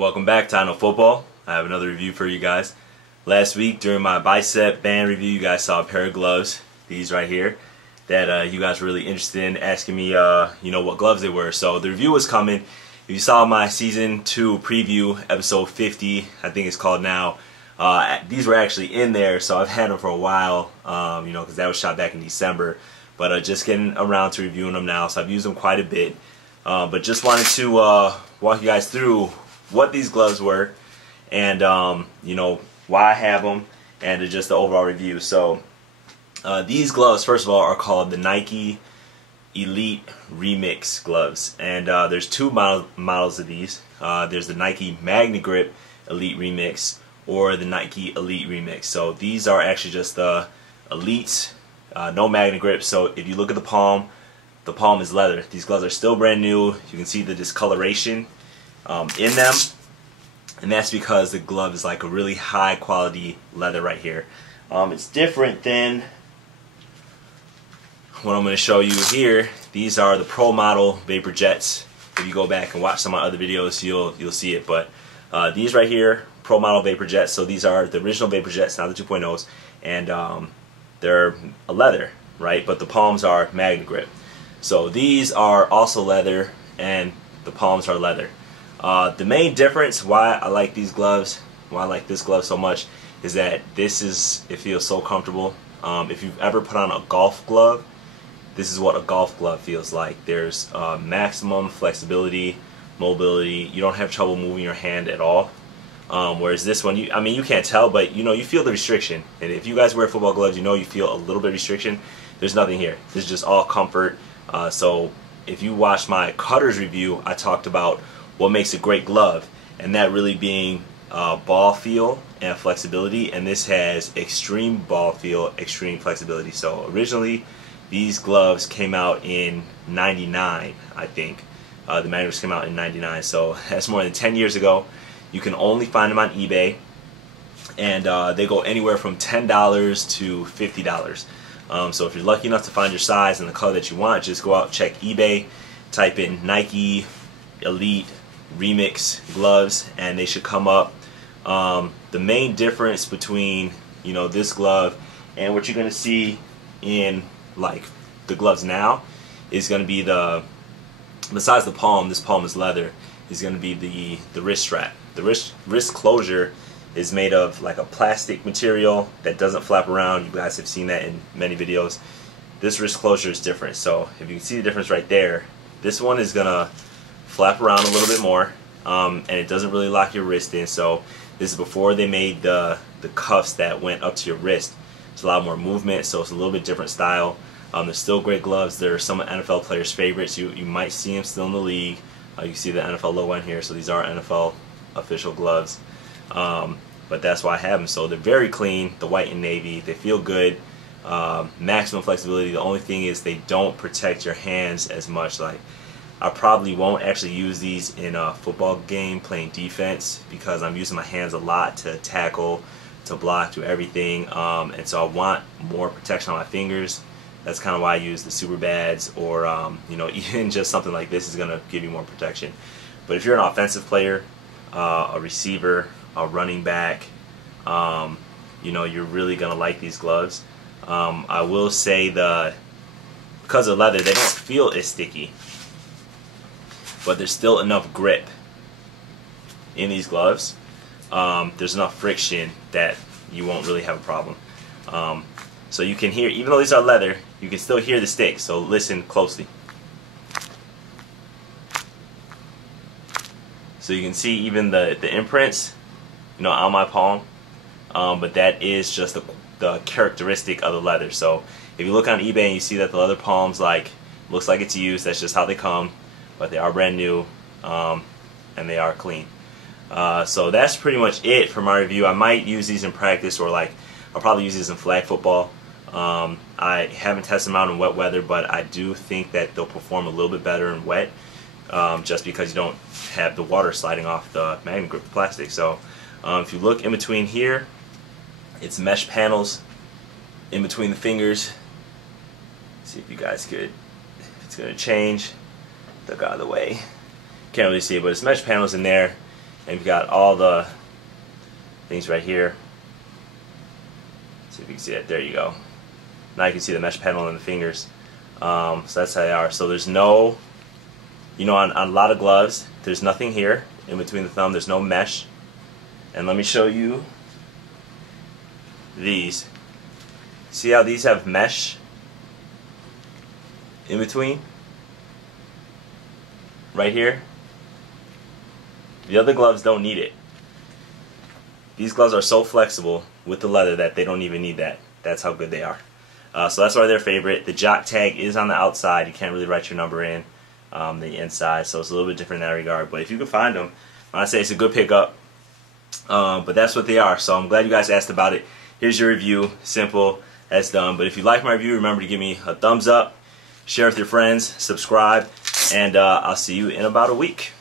Welcome back to I Know Football. I have another review for you guys. Last week during my bicep band review, you guys saw a pair of gloves, these right here, that you guys were really interested in, asking me what gloves they were. So the review was coming. If you saw my season 2 preview, episode 50, I think it's called now, these were actually in there, so I've had them for a while, because that was shot back in December. But just getting around to reviewing them now, so I've used them quite a bit. But just wanted to walk you guys through what these gloves were, and why I have them, and just the overall review. So these gloves, first of all, are called the Nike Elite Remix gloves, and there's two models of these. There's the Nike Magnigrip Elite Remix or the Nike Elite Remix. So these are actually just the Elites, no Magnigrip. So if you look at the palm is leather. These gloves are still brand new. You can see the discoloration in them, and that's because the glove is like a really high quality leather right here. It's different than what I'm going to show you here. These are the Pro Model Vapor Jets. If you go back and watch some of my other videos, you'll see it. But these right here, Pro Model Vapor Jets. So these are the original Vapor Jets, not the 2.0s, and they're a leather, right? But the palms are Magnigrip. So these are also leather, and the palms are leather. The main difference why I like these gloves, why I like this glove so much, is that it feels so comfortable. If you've ever put on a golf glove, this is what a golf glove feels like. There's maximum flexibility, mobility. You don't have trouble moving your hand at all. Whereas this one, you can't tell, but you feel the restriction. And if you guys wear football gloves, you feel a little bit of restriction. There's nothing here. This is just all comfort. So if you watched my cutters review, I talked about what makes a great glove, and that really being ball feel and flexibility, and this has extreme ball feel, extreme flexibility. So originally these gloves came out in '99, I think. The Magnigrip came out in '99, so that's more than 10 years ago. You can only find them on eBay, and they go anywhere from $10 to $50. So if you're lucky enough to find your size and the color that you want, just go out, check eBay, type in Nike Elite Remix gloves, and they should come up. The main difference between this glove and what you're going to see in like the gloves now is going to be besides the palm, this palm is leather, is going to be the wrist strap. The wrist closure is made of like a plastic material that doesn't flap around. You guys have seen that in many videos. This wrist closure is different. So if you can see the difference right there, this one is gonna flap around a little bit more, and it doesn't really lock your wrist in. So this is before they made the cuffs that went up to your wrist. It's a lot more movement, so it's a little bit different style. They're still great gloves. They're some NFL players' favorites. You might see them still in the league. You can see the NFL logo on here, so these are NFL official gloves. But that's why I have them. So they're very clean, the white and navy. They feel good, maximum flexibility. The only thing is they don't protect your hands as much. Like, I probably won't actually use these in a football game playing defense, because I'm using my hands a lot to tackle, to block, do everything, and so I want more protection on my fingers. That's kind of why I use the super bads, or even just something like this is going to give you more protection. But if you're an offensive player, a receiver, a running back, you're really gonna like these gloves. I will say because of leather, they don't feel as sticky, but there's still enough grip in these gloves. There's enough friction that you won't really have a problem. So you can hear, even though these are leather, you can still hear the stick. So listen closely. So you can see even the imprints, on my palm, but that is just the characteristic of the leather. So if you look on eBay and you see that the leather palms looks like it's used, that's just how they come, but they are brand new, and they are clean. So that's pretty much it for my review. I might use these in practice, or I'll probably use these in flag football. I haven't tested them out in wet weather, but I do think that they'll perform a little bit better in wet, just because you don't have the water sliding off the Magnigrip plastic. So if you look in between here, it's mesh panels in between the fingers. See if you guys could, if it's going to change. Duck out of the way. Can't really see it, but it's mesh panels in there. And you've got all the things right here. See if you can see that. There you go. Now you can see the mesh panel and the fingers. So that's how they are. So there's no, you know, on a lot of gloves, there's nothing here in between the thumb. There's no mesh. And let me show you these. See how these have mesh in between? Right here. The other gloves don't need it. These gloves are so flexible with the leather that they don't even need that. That's how good they are. So that's why they're favorite. The jock tag is on the outside. You can't really write your number in the inside, so it's a little bit different in that regard. But if you can find them, I say it's a good pickup. But that's what they are. So I'm glad you guys asked about it. Here's your review. Simple as done. But if you like my review, remember to give me a thumbs up, share with your friends, subscribe, and I'll see you in about a week.